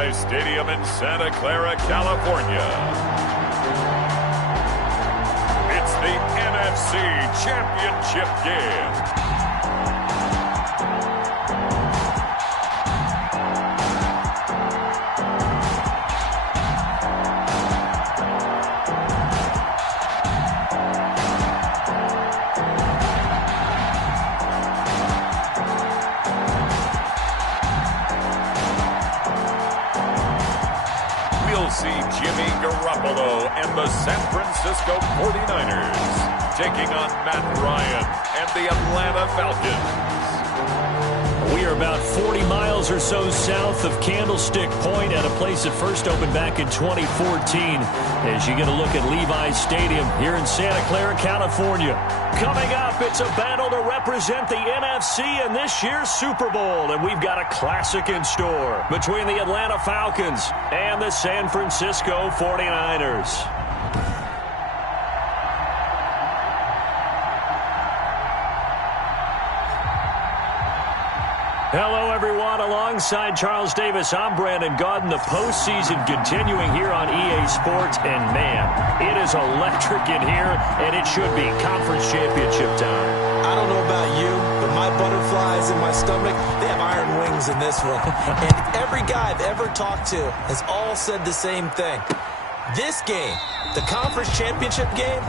Levi Stadium in Santa Clara, California. It's the NFC Championship game. We'll see Jimmy Garoppolo and the San Francisco 49ers taking on Matt Ryan and the Atlanta Falcons. We are about 40 miles or so south of Candlestick Point at a place that first opened back in 2014 as you get a look at Levi Stadium here in Santa Clara, California. Coming up, it's a battle to represent the NFC in this year's Super Bowl, and we've got a classic in store between the Atlanta Falcons and the San Francisco 49ers. Hello, everyone. Alongside Charles Davis, I'm Brandon Gaudin. The postseason continuing here on EA Sports. And, man, it is electric in here, and it should be conference championship time. I don't know about you, but my butterflies in my stomach, they have iron wings in this one. And every guy I've ever talked to has all said the same thing. This game, the conference championship game,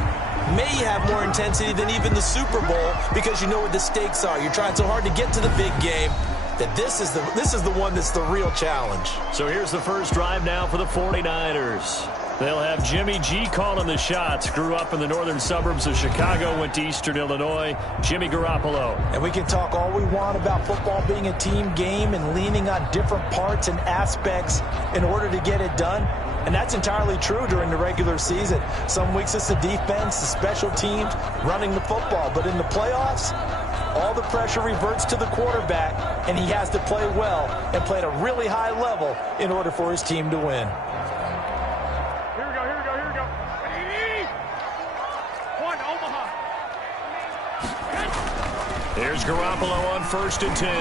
may have more intensity than even the Super Bowl because you know what the stakes are. You're trying so hard to get to the big game that this is the one that's the real challenge. So here's the first drive now for the 49ers. They'll have Jimmy G calling the shots. Grew up in the northern suburbs of Chicago, went to Eastern Illinois. Jimmy Garoppolo. And we can talk all we want about football being a team game and leaning on different parts and aspects in order to get it done. And that's entirely true during the regular season. Some weeks it's the defense, the special teams, running the football. But in the playoffs, all the pressure reverts to the quarterback, and he has to play well and play at a really high level in order for his team to win. Here we go. One, Omaha. Here's Garoppolo on 1st and 10.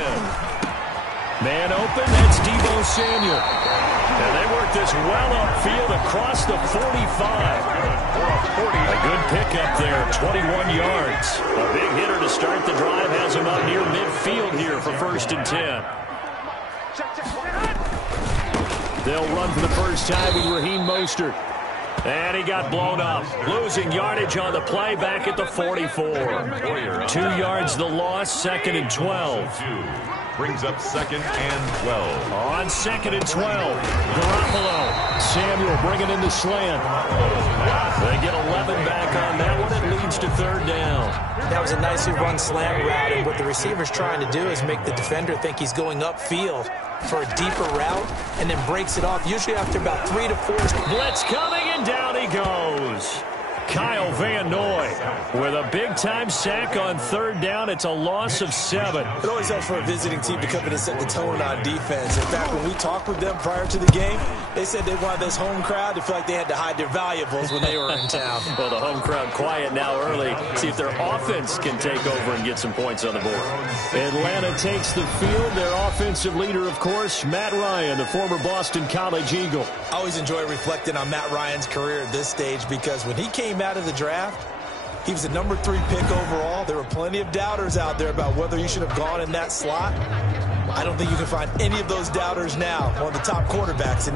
Man open, that's Deebo Samuel. And they work this well upfield across the 45. A good pickup there, 21 yards. A big hitter to start the drive, has him up near midfield here for 1st and 10. They'll run for the first time with Raheem Mostert. And he got blown up. Losing yardage on the play back at the 44. 2 yards the loss, 2nd and 12. Brings up 2nd and 12. On 2nd and 12, Garoppolo. Samuel bringing in the slant. They get 11 back on that one. It leads to 3rd down. That was a nicely run slant route, and what the receiver's trying to do is make the defender think he's going upfield for a deeper route, and then breaks it off, usually after about 3 to 4. Blitz coming, and down he goes. Kyle Van Noy with a big-time sack on 3rd down. It's a loss of 7. It always helps for a visiting team to come in and set the tone on defense. In fact, when we talked with them prior to the game, they said they wanted this home crowd to feel like they had to hide their valuables when they were in town. Well, the home crowd quiet now early. See if their offense can take over and get some points on the board. Atlanta takes the field. Their offensive leader, of course, Matt Ryan, the former Boston College Eagle. I always enjoy reflecting on Matt Ryan's career at this stage because when he came out of the draft, he was the number 3 pick overall. There were plenty of doubters out there about whether he should have gone in that slot. I don't think you can find any of those doubters now, one of the top quarterbacks.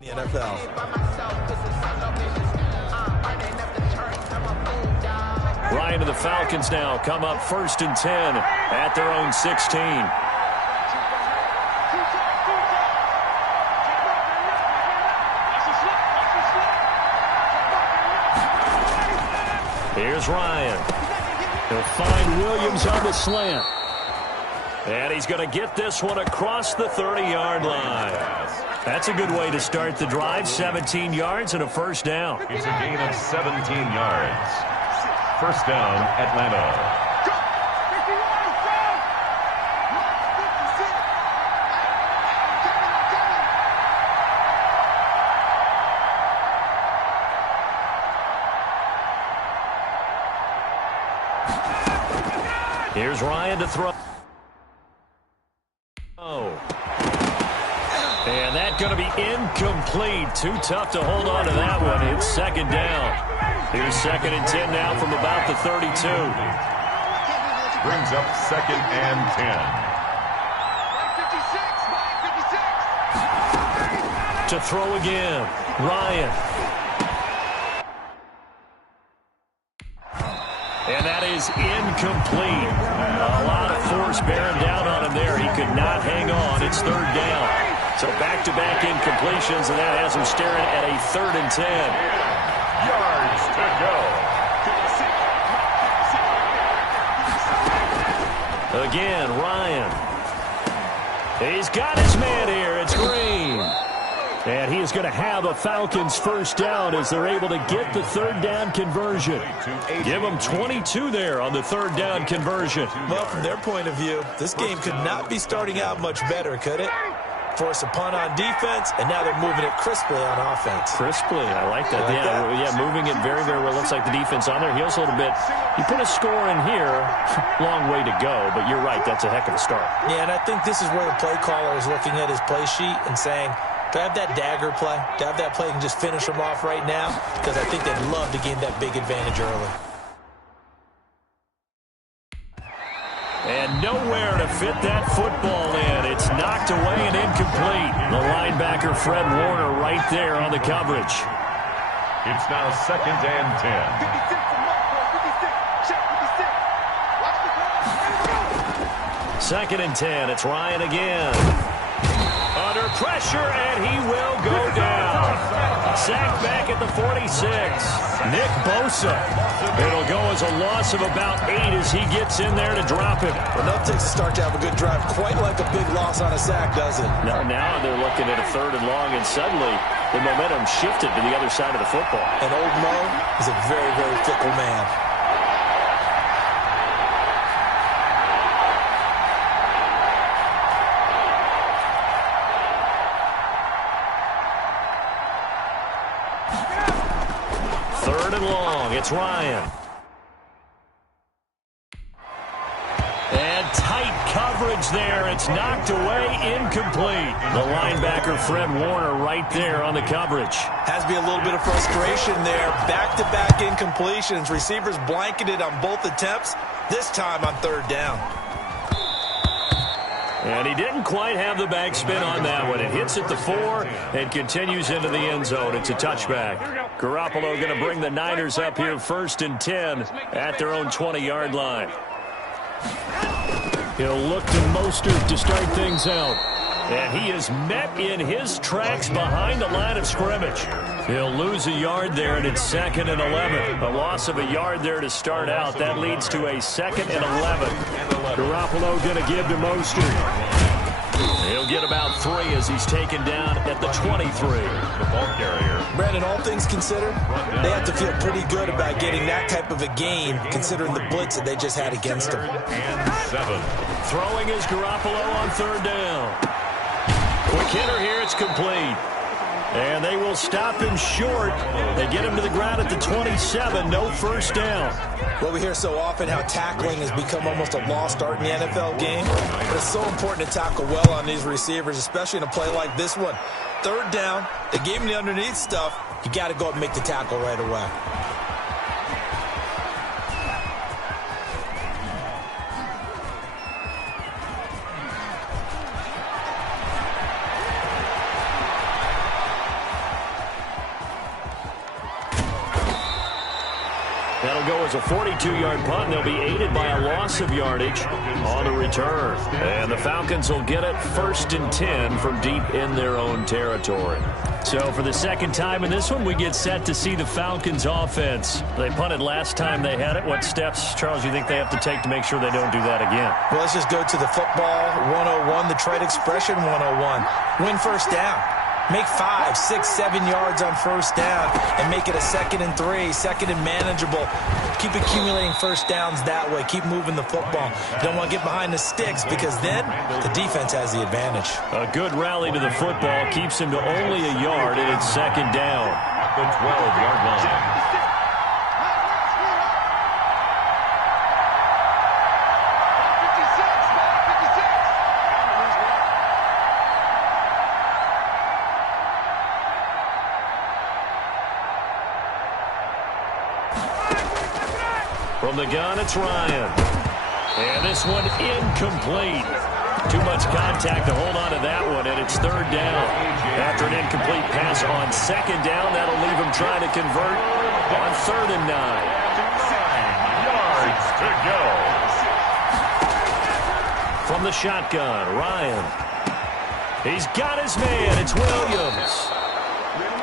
The NFL. Ryan to the Falcons now come up 1st and 10 at their own 16. Here's Ryan. He'll find Williams on the slant. And he's going to get this one across the 30-yard line. That's a good way to start the drive. 17 yards and a first down. It's a gain of 17 yards. First down, Atlanta. Here's Ryan to throw. And that's going to be incomplete. Too tough to hold on to that one. It's second down. Here's 2nd and 10 now from about the 32. Brings up 2nd and 10. To throw again. Ryan. And that is incomplete. A lot of force bearing down on him there. He could not hang on. It's 3rd down. So back-to-back incompletions, and that has him staring at a 3rd and 10. Yards to go. Again, Ryan. He's got his man here. It's Green. And he is going to have a Falcons first down as they're able to get the 3rd down conversion. Give them 22 there on the 3rd down conversion. Well, from their point of view, this game could not be starting out much better, could it? Force a punt on defense, and now they're moving it crisply on offense. Crisply, I like that. Yeah, moving it very, very well. Looks like the defense on their heels a little bit. You put a score in here, long way to go, but you're right, that's a heck of a start. Yeah, and I think this is where the play caller is looking at his play sheet and saying, do I have that dagger play? Do I have that play and just finish them off right now? Because I think they'd love to gain that big advantage early. And nowhere to fit that football in. It's knocked away and incomplete. The linebacker, Fred Warner, right there on the coverage. It's now 2nd and 10. 2nd and 10. It's Ryan again. Under pressure, and he will go down. Sacked back at the 46. Nick Bosa. It'll go as a loss of about 8 as he gets in there to drop him. Well, that takes a start to have a good drive, quite like a big loss on a sack, does it? Now they're looking at a 3rd and long, and suddenly the momentum shifted to the other side of the football. And old Mo is a very, very fickle man. It's Ryan. And tight coverage there. It's knocked away, incomplete. The linebacker, Fred Warner, right there on the coverage. Has to be a little bit of frustration there. Back-to-back incompletions. Receivers blanketed on both attempts, this time on 3rd down. And he didn't quite have the backspin on that one. It hits at the 4 and continues into the end zone. It's a touchback. Garoppolo going to bring the Niners up here 1st and 10 at their own 20-yard line. He'll look to Mostert to start things out. And he is met in his tracks behind the line of scrimmage. He'll lose a yard there, and it's 2nd and 11. A loss of a yard there to start out. That leads to a 2nd and 11. Garoppolo going to give to Mostert. He'll get about 3 as he's taken down at the 23. The ball carrier. Brandon, all things considered, they have to feel pretty good about getting that type of a gain, considering the blitz that they just had against them. 3rd and 7. Throwing is Garoppolo on 3rd down. Quick hitter here, it's complete. And they will stop him short. They get him to the ground at the 27, no first down. Well, we hear so often how tackling has become almost a lost art in the NFL game. But it's so important to tackle well on these receivers, especially in a play like this one. 3rd down, they gave him the underneath stuff. You got to go up and make the tackle right away. That'll go as a 42-yard punt. They'll be aided by a loss of yardage on the return. And the Falcons will get it 1st and 10 from deep in their own territory. So for the second time in this one, we get set to see the Falcons offense. They punted last time they had it. What steps, Charles, you think they have to take to make sure they don't do that again? Well, let's just go to the football 101, the trade expression 101. Win first down. Make 5, 6, 7 yards on first down and make it a 2nd and 3, 2nd and manageable. Keep accumulating first downs that way. Keep moving the football. Don't want to get behind the sticks because then the defense has the advantage. A good rally to the football keeps him to only a yard, and it's 2nd down. The 12-yard line. From the gun, it's Ryan. And this one incomplete. Too much contact to hold on to that one, and it's 3rd down. After an incomplete pass on 2nd down, that'll leave him trying to convert on 3rd and 9. 9 yards to go. From the shotgun, Ryan. He's got his man. It's Williams.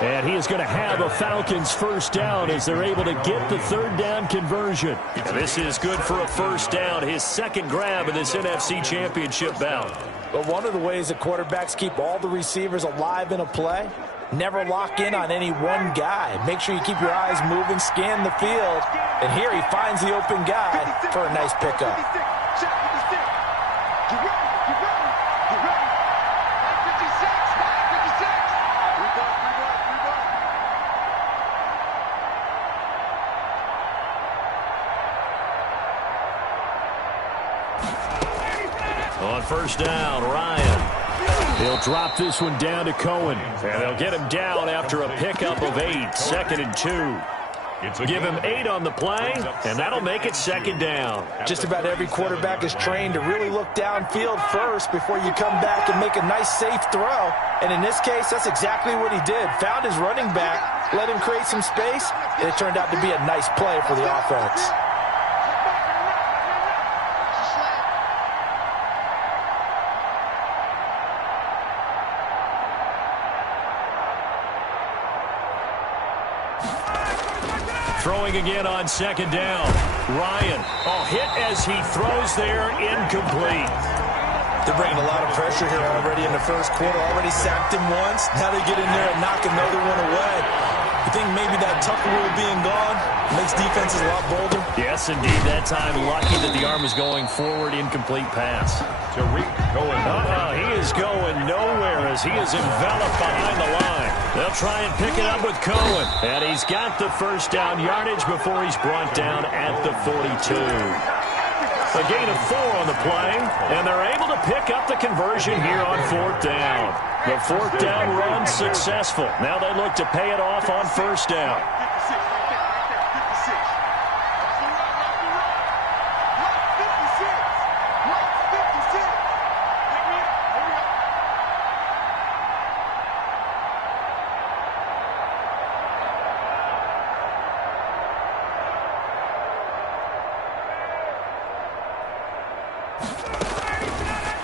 And he is going to have a Falcons 1st down as they're able to get the 3rd down conversion. And this is good for a 1st down, his 2nd grab in this NFC Championship bout. But one of the ways that quarterbacks keep all the receivers alive in a play, never lock in on any one guy. Make sure you keep your eyes moving, scan the field. And here he finds the open guy for a nice pickup. On 1st down, Ryan. He'll drop this one down to Cohen. And they'll get him down after a pickup of 8, 2nd and 2. Give him 8 on the play, and that'll make it 2nd down. Just about every quarterback is trained to really look downfield first before you come back and make a nice, safe throw. And in this case, that's exactly what he did. Found his running back, let him create some space, and it turned out to be a nice play for the offense. Throwing again on 2nd down. Ryan, hit as he throws there, incomplete. They're bringing a lot of pressure here already in the 1st quarter. Already sacked him once. Now they get in there and knock another one away. You think maybe that Tucker rule being gone makes defenses a lot bolder? Yes, indeed. That time, lucky that the arm is going forward, incomplete pass. Tariq Cohen. He is going nowhere as he is enveloped behind the line. They'll try and pick it up with Cohen. And he's got the 1st down yardage before he's brought down at the 42. A gain of 4 on the play, and they're able to pick up the conversion here on 4th down. The 4th down run successful. Now they look to pay it off on 1st down.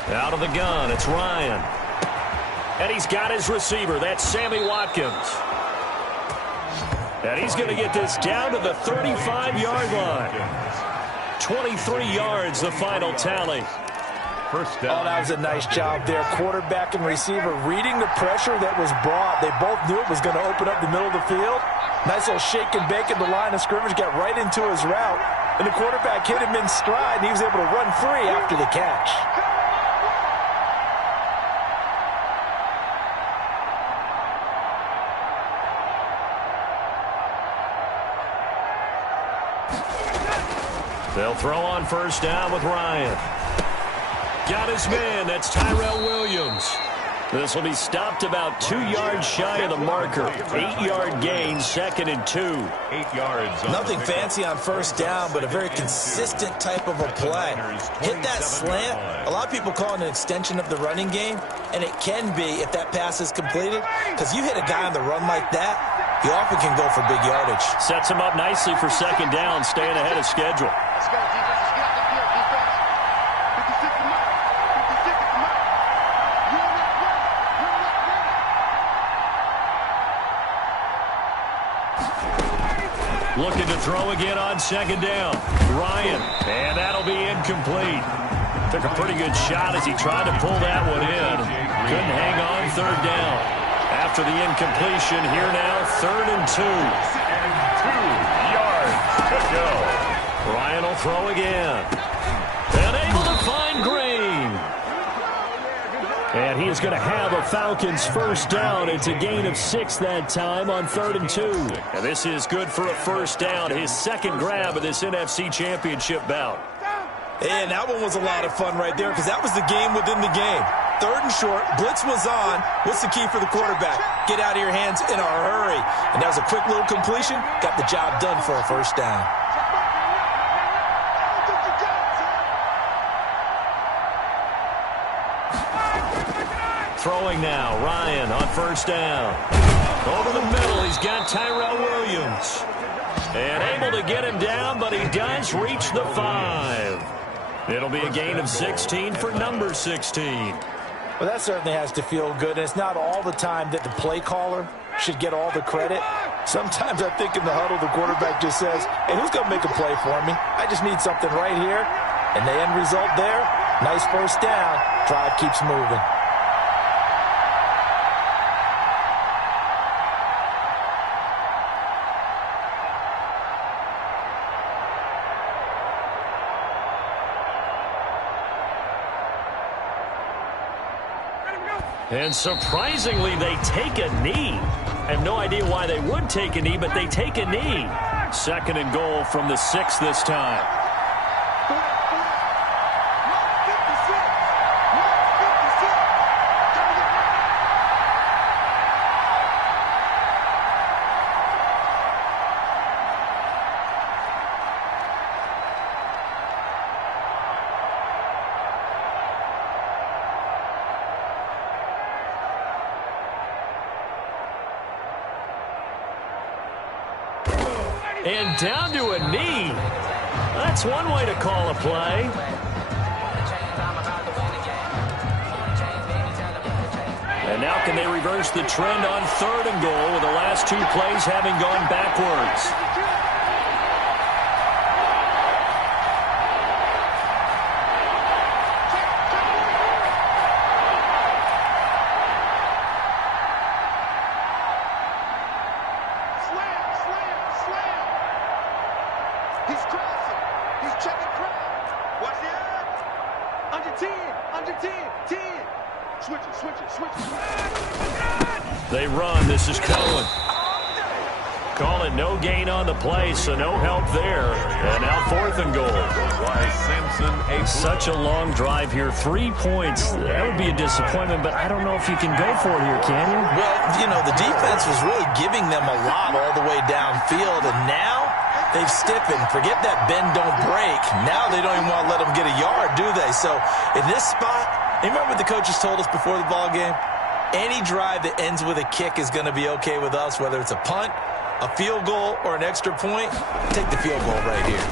Out of the gun, it's Ryan. And he's got his receiver. That's Sammy Watkins. And he's going to get this down to the 35-yard line. 23 yards, the final tally. 1st down. Oh, that was a nice job there. Quarterback and receiver reading the pressure that was brought. They both knew it was going to open up the middle of the field. Nice little shake and bake at the line of scrimmage. Got right into his route. And the quarterback hit him in stride, and he was able to run free after the catch. They'll throw on 1st down with Ryan. Got his man. That's Tyrell Williams. This will be stopped about 2 yards shy of the marker. 8-yard gain, 2nd and 2. 8 yards. Nothing fancy on 1st down, but a very consistent type of a play. Hit that slant. A lot of people call it an extension of the running game, and it can be if that pass is completed, because you hit a guy on the run like that, he often can go for big yardage. Sets him up nicely for second down, staying ahead of schedule. Let's go, defense. Let's get out the field, defense. 56 is mine. 56 is mine. You're not ready. You're not ready. Looking to throw again on second down. Ryan, and that'll be incomplete. Took a pretty good shot as he tried to pull that one in. Couldn't hang on third down. After the incompletion, here now, 3rd and 2. And 2 yards to go. Ryan will throw again. And able to find Green. And he is going to have a Falcons first down. It's a gain of 6 that time on 3rd and 2. And this is good for a first down. His second grab of this NFC Championship bout. And that one was a lot of fun right there because that was the game within the game. 3rd and short, blitz was on. What's the key for the quarterback? Get out of your hands in a hurry. And that was a quick little completion. Got the job done for a first down. Throwing now, Ryan on first down. Over the middle, he's got Tyrell Williams. And able to get him down, but he does reach the 5. It'll be a gain of 16 for number 16. Well, that certainly has to feel good. And it's not all the time that the play caller should get all the credit. Sometimes I think in the huddle, the quarterback just says, hey, who's going to make a play for me? I just need something right here. And the end result there, nice first down. Drive keeps moving. And surprisingly, they take a knee. I have no idea why they would take a knee, but they take a knee. 2nd and goal from the 6 this time. And down to a knee. That's one way to call a play. And now can they reverse the trend on 3rd and goal with the last 2 plays having gone backwards? They run. This is Cohen. Call it no gain on the play, so no help there. And now 4th and goal. Such a long drive here. 3 points. That would be a disappointment, but I don't know if you can go for it here, can you? Well, you know, the defense was really giving them a lot all the way downfield, and now they've stiffened. Forget that bend, don't break. Now they don't even want to let them get a yard, do they? So in this spot, you remember what the coaches told us before the ball game? Any drive that ends with a kick is going to be okay with us, whether it's a punt, a field goal, or an extra point. Take the field goal right here.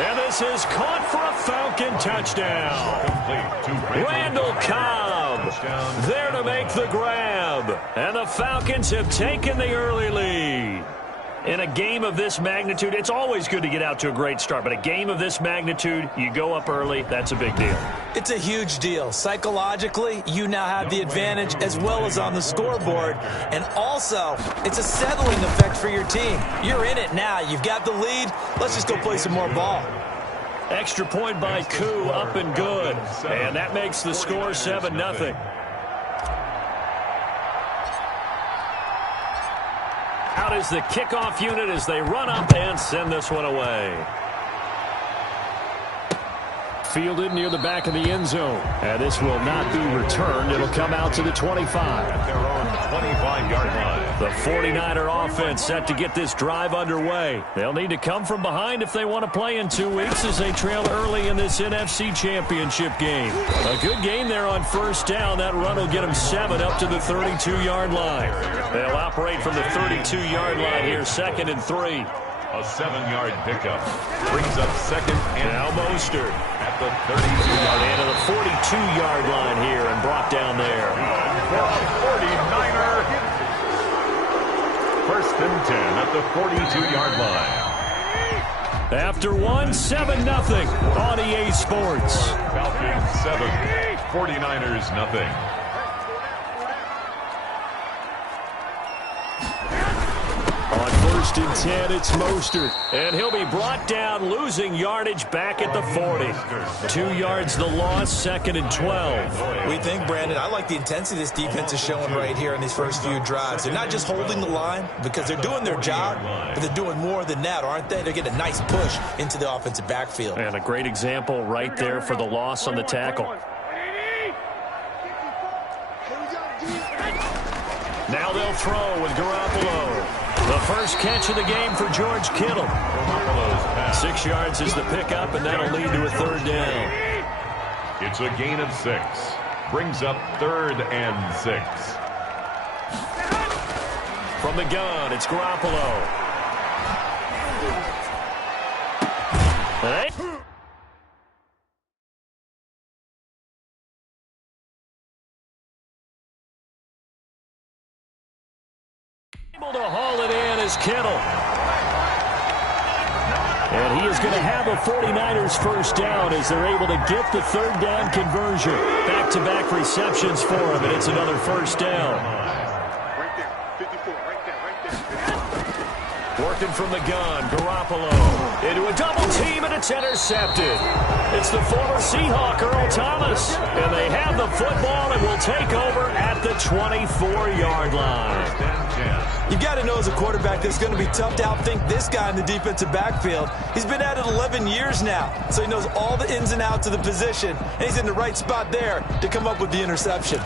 And this is caught for a Falcon touchdown. Randall Cobb there to make the grab. And the Falcons have taken the early lead. In a game of this magnitude, it's always good to get out to a great start, but a game of this magnitude, you go up early, that's a big deal. It's a huge deal. Psychologically, you now have the advantage as well as on the scoreboard. And also, it's a settling effect for your team. You're in it now. You've got the lead. Let's just go play some more ball. Extra point by Koo, up and good. And that makes the score 7-0. Out is the kickoff unit as they run up and send this one away. Fielded near the back of the end zone. And this will not be returned. It'll come out to the 25. At their own 25-yard line. The 49er offense set to get this drive underway. They'll need to come from behind if they want to play in 2 weeks as they trail early in this NFC Championship game. A good game there on first down. That run will get them 7 up to the 32-yard line. They'll operate from the 32-yard line here, 2nd and 3. A 7-yard pickup brings up 2nd and now Mostert at the 32-yard and to the 42-yard line here and brought down there. For a 49er. 1st and 10 at the 42-yard line. After 7-0 on EA Sports. Falcons 7, 49ers nothing. On 1st and 10, it's Mostert. And he'll be brought down, losing yardage back at the 40. 2 yards the loss, 2nd and 12. We think, Brandon, I like the intensity this defense is showing right here in these first few drives. They're not just holding the line because they're doing their job, but they're doing more than that, aren't they? They're getting a nice push into the offensive backfield. And a great example right there for the loss on the tackle. Now they'll throw with Garoppolo. The first catch of the game for George Kittle. 6 yards is the pickup, and that'll lead to a 3rd down. It's a gain of 6. Brings up 3rd and 6. From the gun, it's Garoppolo. Able to haul it in is Kittle. And he is going to have a 49ers first down as they're able to get the 3rd down conversion. Back-to-back receptions for him, and it's another first down. Right there, 54, right there. Working from the gun, Garoppolo into a double team, and it's intercepted. It's the former Seahawk, Earl Thomas, and they have the football and will take over at the 24-yard line. You've got to know as a quarterback that it's going to be tough to outthink this guy in the defensive backfield. He's been at it 11 years now, so he knows all the ins and outs of the position, and he's in the right spot there to come up with the interception.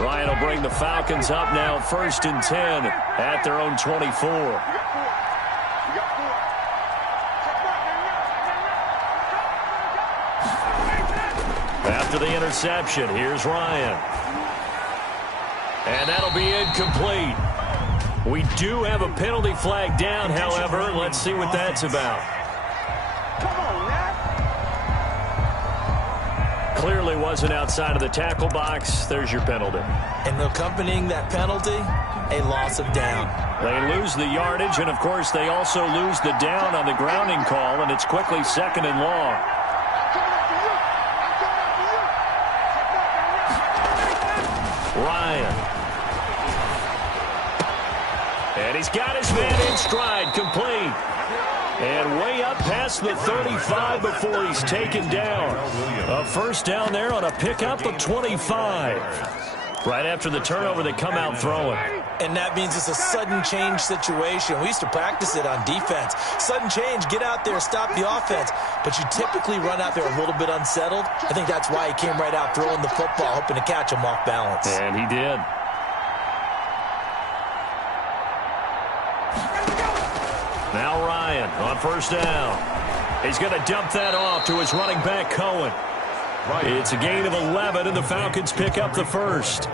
Ryan will bring the Falcons up now, 1st and 10 at their own 24. After the interception, here's Ryan. And that'll be incomplete. We do have a penalty flag down, however. Let's see what that's about. Clearly wasn't outside of the tackle box. There's your penalty. And accompanying that penalty, a loss of down. They lose the yardage, and, of course, they also lose the down on the grounding call, and it's quickly 2nd and long. Ryan. And he's got his man in stride, complete. And way up past the 35 before he's taken down. A first down there on a pickup of 25. Right after the turnover, they come out throwing. And that means it's a sudden change situation. We used to practice it on defense. Sudden change, get out there, stop the offense. But you typically run out there a little bit unsettled. I think that's why he came right out throwing the football, hoping to catch him off balance. And he did. Now Ryan on first down. He's going to dump that off to his running back, Cohen. It's a gain of 11, and the Falcons pick up the first.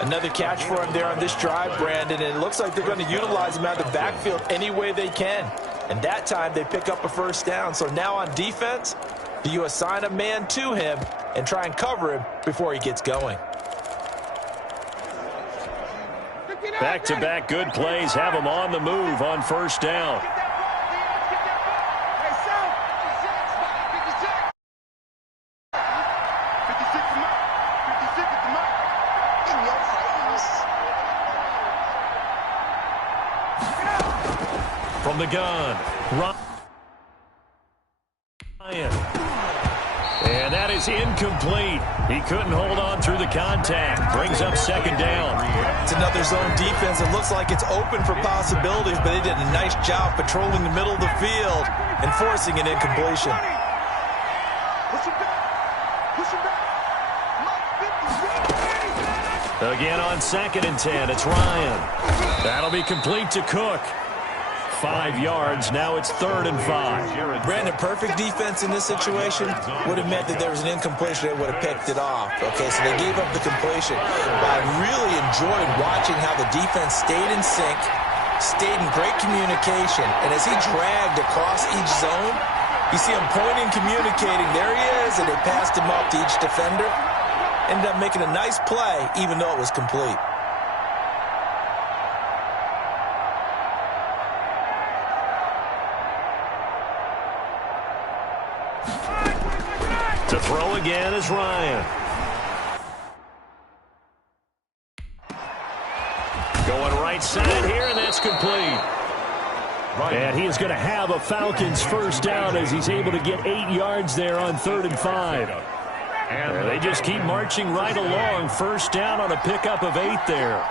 Another catch for him there on this drive, Brandon, and it looks like they're going to utilize him out of the backfield any way they can. And that time they pick up a first down. So now on defense, do you assign a man to him and try and cover him before he gets going? Back-to-back good plays have him on the move on first down. From the gun, Ryan. And that is incomplete. He couldn't hold on through the contact. Brings up second down. It's another zone defense. It looks like it's open for possibilities, but they did a nice job patrolling the middle of the field and forcing an incompletion. Push him back. Mike 50. Again on 2nd and 10, it's Ryan. That'll be complete to Cook. 5 yards, now it's 3rd and 5. Brandon, perfect defense in this situation would have meant that there was an incompletion. They would have picked it off. Okay, so they gave up the completion. But I really enjoyed watching how the defense stayed in sync, stayed in great communication, and as he dragged across each zone, you see him pointing, communicating. There he is, and they passed him off to each defender. Ended up making a nice play, even though it was complete. To throw again is Ryan. Going right side here, and that's complete. And he is going to have a Falcons first down as he's able to get 8 yards there on 3rd and 5. And they just keep marching right along. First down on a pickup of 8 there.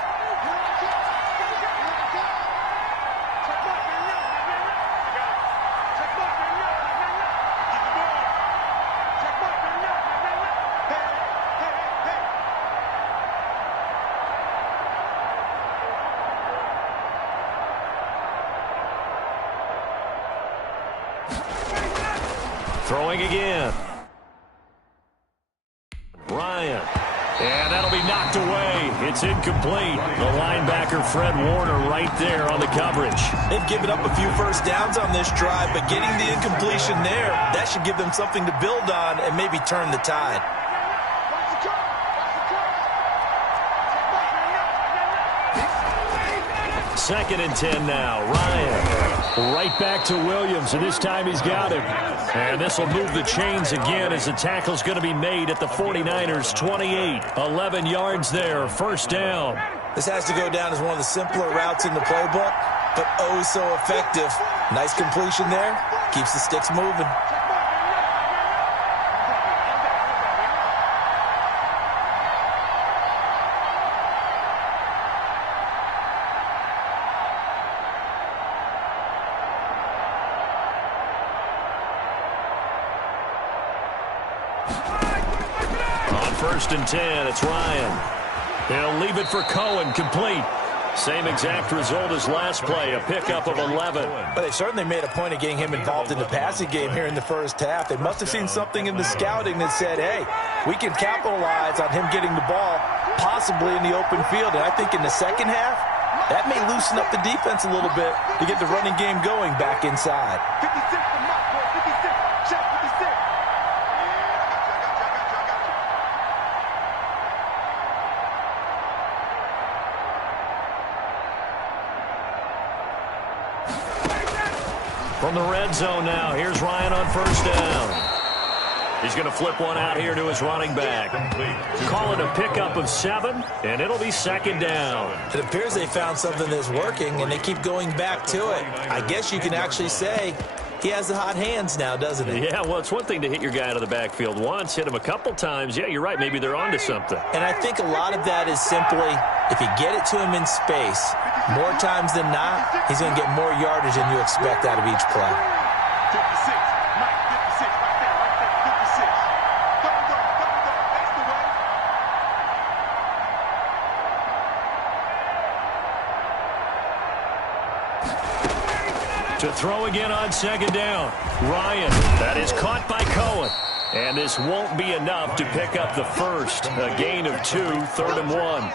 Throwing again. Ryan. And that'll be knocked away. It's incomplete. The linebacker, Fred Warner, right there on the coverage. They've given up a few first downs on this drive, but getting the incompletion there, that should give them something to build on and maybe turn the tide. 2nd and 10 now. Ryan right back to Williams, and this time he's got him. And this will move the chains again as the tackle's going to be made at the 49ers' 28. 11 yards there, first down. This has to go down as one of the simpler routes in the playbook, but oh so effective. Nice completion there. Keeps the sticks moving. On 1st and 10, it's Ryan. He'll leave it for Cohen, complete. Same exact result as last play, a pickup of 11. But they certainly made a point of getting him involved in the passing game here in the first half. They must have seen something in the scouting that said, hey, we can capitalize on him getting the ball possibly in the open field. And I think in the second half, that may loosen up the defense a little bit to get the running game going back inside. 56 for Mike, boy. 56. Check 56. From the red zone now, here's Ryan on first down. He's going to flip one out here to his running back. Call it a pickup of 7, and it'll be 2nd down. It appears they found something that's working, and they keep going back to it. I guess you can actually say he has the hot hands now, doesn't he? Yeah, well, it's one thing to hit your guy out of the backfield once, hit him a couple times. Yeah, you're right. Maybe they're onto something. And I think a lot of that is simply if you get it to him in space, more times than not, he's going to get more yardage than you expect out of each play. 56. Mike 56. Right there. 56. Double go. That's the way. To throw again on 2nd down. Ryan, that is caught by Cohen. And this won't be enough to pick up the first. A gain of 2, 3rd and 1.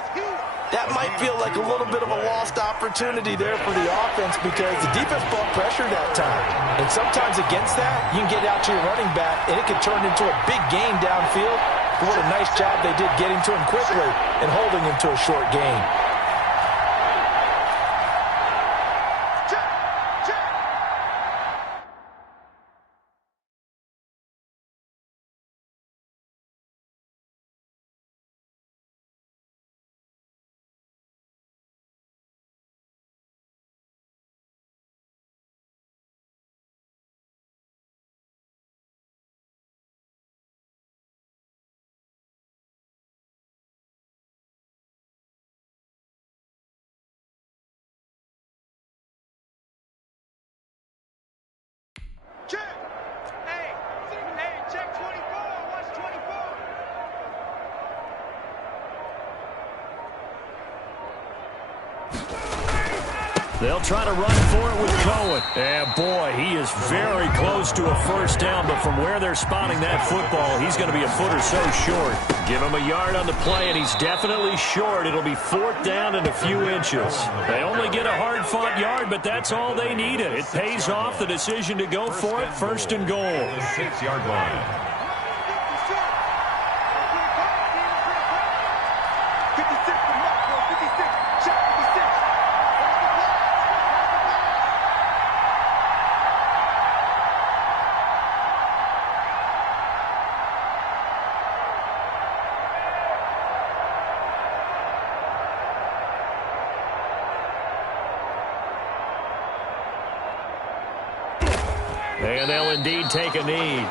That might feel like a little bit of a lost opportunity there for the offense because the defense brought pressure that time. And sometimes against that, you can get out to your running back, and it can turn into a big gain downfield. But what a nice job they did getting to him quickly and holding him to a short gain. They'll try to run for it with Cohen. And boy, he is very close to a first down, but from where they're spotting that football, he's going to be a foot or so short. Give him a yard on the play, and he's definitely short. It'll be fourth down and a few inches. They only get a hard-fought yard, but that's all they needed. It pays off the decision to go for it, first and goal. The 6-yard line. 56 to Mark, bro. 56. Check 56. And they'll indeed take a knee.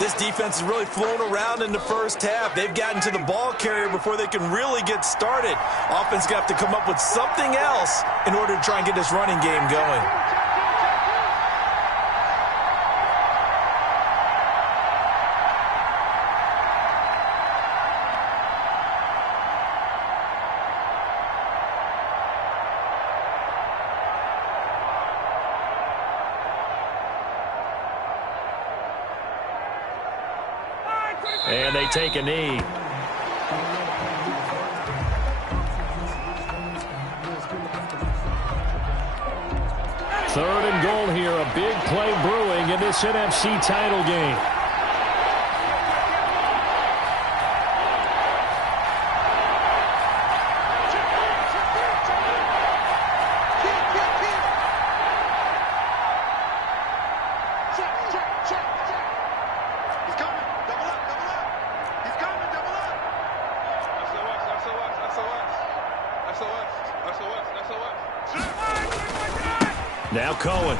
This defense is really flown around in the first half. They've gotten to the ball carrier before they can really get started. Offense got to come up with something else in order to try and get this running game going. And they take a knee. Third and goal here. A big play brewing in this NFC title game. Now Cohen.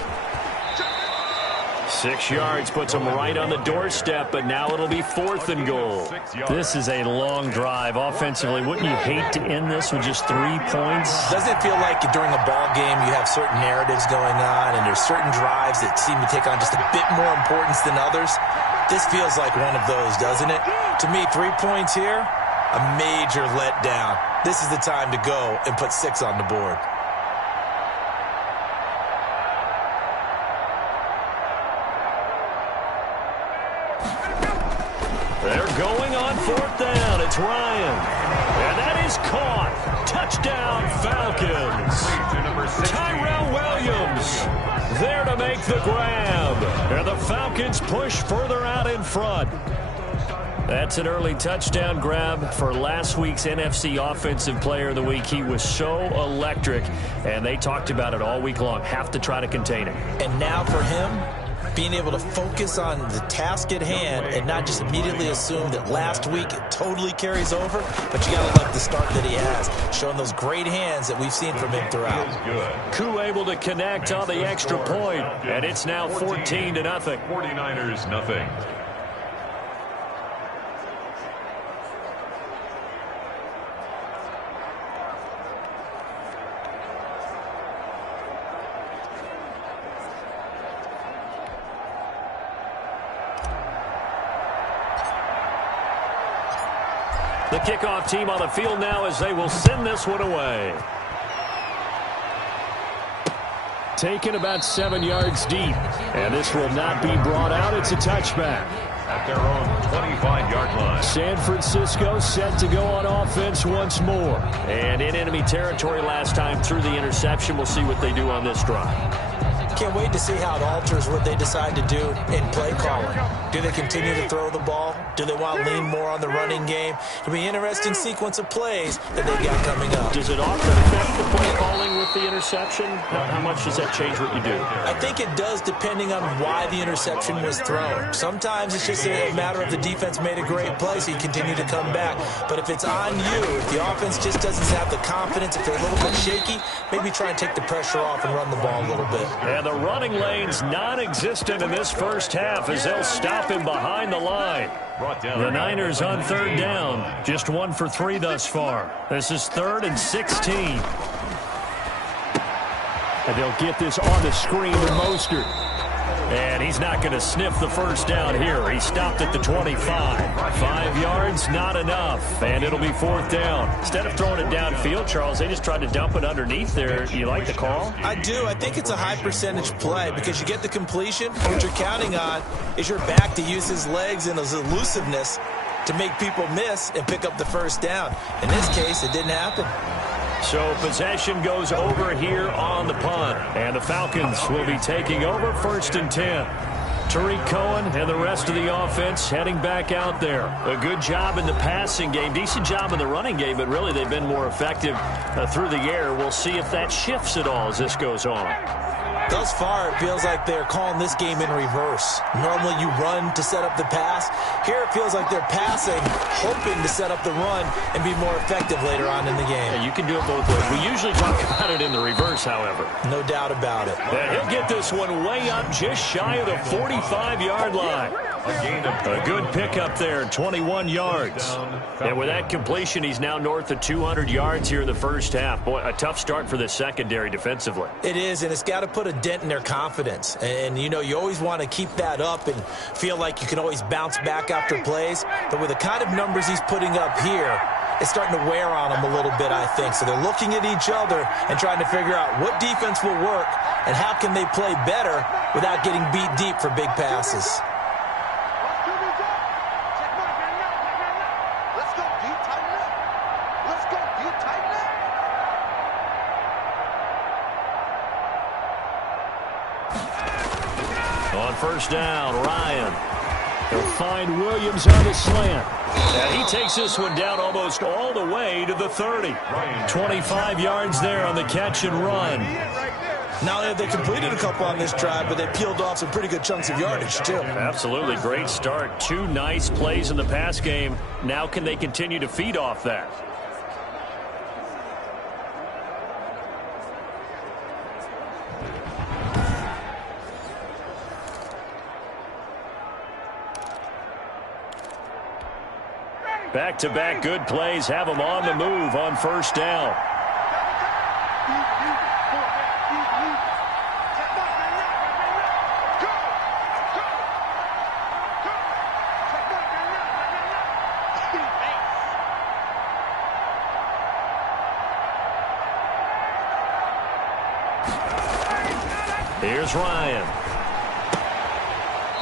6 yards puts him right on the doorstep, but now it'll be fourth and goal. This is a long drive offensively. Wouldn't you hate to end this with just 3 points? Doesn't it feel like during a ball game you have certain narratives going on and there's certain drives that seem to take on just a bit more importance than others? This feels like one of those, doesn't it? To me, 3 points here, a major letdown. This is the time to go and put 6 on the board. They're going on fourth down. It's Ryan. And that is caught. Touchdown, Falcons. Tyrell Williams there to make the grab. And the Falcons push further out in front. That's an early touchdown grab for last week's NFC Offensive Player of the Week. He was so electric, and they talked about it all week long. Have to try to contain him. And now for him, being able to focus on the task at hand and not just immediately assume that last week it totally carries over, but you got to love the start that he has, showing those great hands that we've seen from him throughout. Koo able to connect on the extra point, and it's now 14-0. 49ers nothing. The kickoff team on the field now as they will send this one away. Taken about 7 yards deep. And this will not be brought out. It's a touchback. At their own 25-yard line. San Francisco set to go on offense once more. And in enemy territory last time through the interception. We'll see what they do on this drive. Can't wait to see how it alters what they decide to do in play calling. Do they continue to throw the ball? Do they want to lean more on the running game? It'll be an interesting sequence of plays that they got coming up. Does it often affect the play calling with the interception? How much does that change what you do? I think it does, depending on why the interception was thrown. Sometimes it's just a matter of the defense made a great play, so you continue to come back. But if it's on you, if the offense just doesn't have the confidence, if they're a little bit shaky, maybe try and take the pressure off and run the ball a little bit. And the running lane's non-existent in this first half as they'll stop him behind the line. The Niners on third down, just 1 for 3 thus far. This is 3rd and 16. And they'll get this on the screen to Mostert. And he's not going to sniff the first down here. He stopped at the 25. 5 yards, not enough. And it'll be 4th down. Instead of throwing it downfield, Charles, they just tried to dump it underneath there. You like the call? I do. I think it's a high percentage play because you get the completion. What you're counting on is your back to use his legs and his elusiveness to make people miss and pick up the first down. In this case, it didn't happen. So possession goes over here on the punt. And the Falcons will be taking over 1st and 10. Tariq Cohen and the rest of the offense heading back out there. A good job in the passing game. Decent job in the running game, but really they've been more effective through the air. We'll see if that shifts at all as this goes on. Thus far, it feels like they're calling this game in reverse. Normally you run to set up the pass. Here it feels like they're passing, hoping to set up the run and be more effective later on in the game. Yeah, you can do it both ways. We usually talk about it in the reverse, however. No doubt about it. And he'll get this one way up just shy of the 45-yard line. A good pickup there, 21 yards. And with that completion, he's now north of 200 yards here in the first half. Boy, a tough start for the secondary defensively. It is, and it's got to put a dent in their confidence. And, you know, you always want to keep that up and feel like you can always bounce back after plays. But with the kind of numbers he's putting up here, it's starting to wear on them a little bit, I think. So they're looking at each other and trying to figure out what defense will work and how can they play better without getting beat deep for big passes. On 1st down, Ryan. He'll find Williams on the slant. And he takes this one down almost all the way to the 30. 25 yards there on the catch and run. Now they completed a couple on this drive, but they peeled off some pretty good chunks of yardage, too. Absolutely. Great start. 2 nice plays in the pass game. Now can they continue to feed off that? Back-to-back good plays have them on the move on 1st down. Here's Ryan.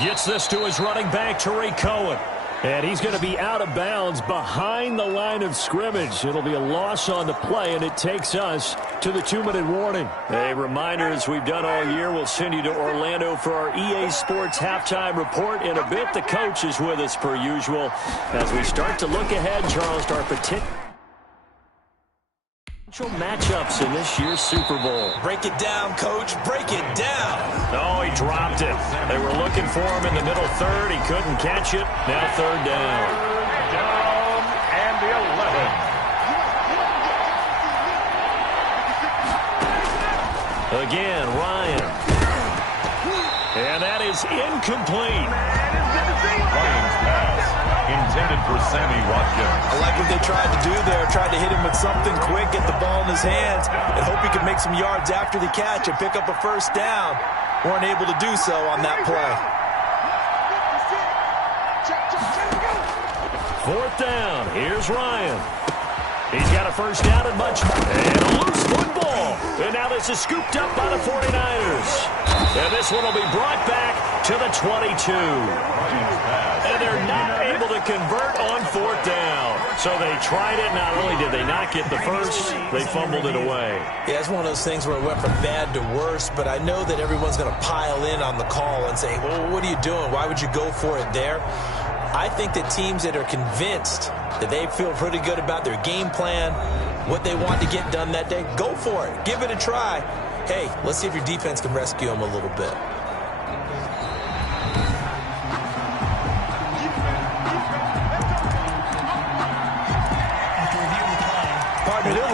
Gets this to his running back, Tariq Cohen. And he's going to be out of bounds behind the line of scrimmage. It'll be a loss on the play, and it takes us to the 2-minute warning. A reminder, as we've done all year, we'll send you to Orlando for our EA Sports halftime report. In a bit, the coach is with us per usual. As we start to look ahead, Charles, to our potential matchups in this year's Super Bowl. Break it down, Coach. Break it down. Oh, he dropped it. They were looking for him in the middle third. He couldn't catch it. Now 3rd down. Down and the 11. Again, Ryan. And that is incomplete. Ryan's pass intended for Sammy Watkins. I like what they tried to do there. Tried to hit him with something quick, get the ball in his hands, and hope he could make some yards after the catch and pick up a 1st down. Weren't able to do so on that play. 4th down. Here's Ryan. He's got a 1st down and much more. And a loose football. And now this is scooped up by the 49ers. And this one will be brought back to the 22. And they're not able to convert on 4th down. So they tried it. Not only did they not get the first, they fumbled it away. Yeah, it's one of those things where it went from bad to worse, but I know that everyone's going to pile in on the call and say, well, what are you doing? Why would you go for it there? I think that teams that are convinced that they feel pretty good about their game plan, what they want to get done that day, go for it. Give it a try. Hey, let's see if your defense can rescue them a little bit.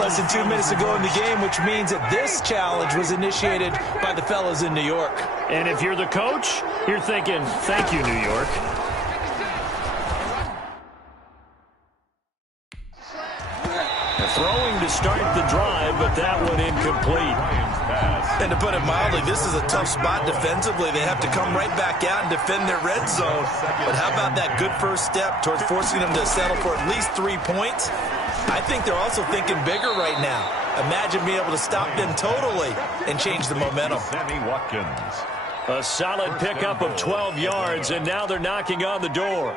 Less than 2 minutes ago in the game, which means that this challenge was initiated by the fellas in New York. And if you're the coach, you're thinking, thank you, New York. Throwing to start the drive, but that one incomplete. Ryan's pass And to put it mildly, this is a tough spot defensively. They have to come right back out and defend their red zone. But how about that good first step towards forcing them to settle for at least 3 points? I think they're also thinking bigger right now. Imagine being able to stop them totally and change the momentum. A solid pickup of 12 yards, and now they're knocking on the door.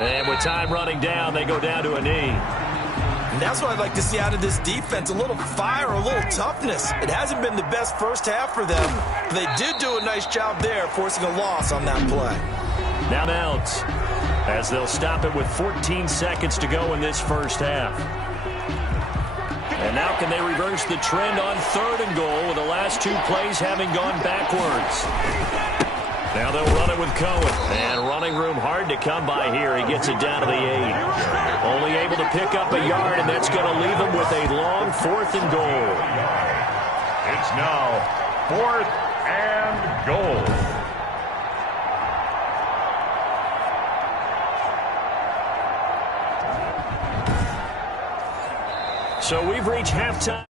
And with time running down, they go down to a knee. And that's what I'd like to see out of this defense, a little fire, a little toughness. It hasn't been the best first half for them, but they did do a nice job there, forcing a loss on that play. Now Mounts, as they'll stop it with 14 seconds to go in this first half. And now can they reverse the trend on 3rd and goal with the last 2 plays having gone backwards? Now they'll run it with Cohen. And running room hard to come by here. He gets it down to the 8. Only able to pick up a yard, and that's going to leave him with a long 4th and goal. It's now 4th and goal. So we've reached halftime.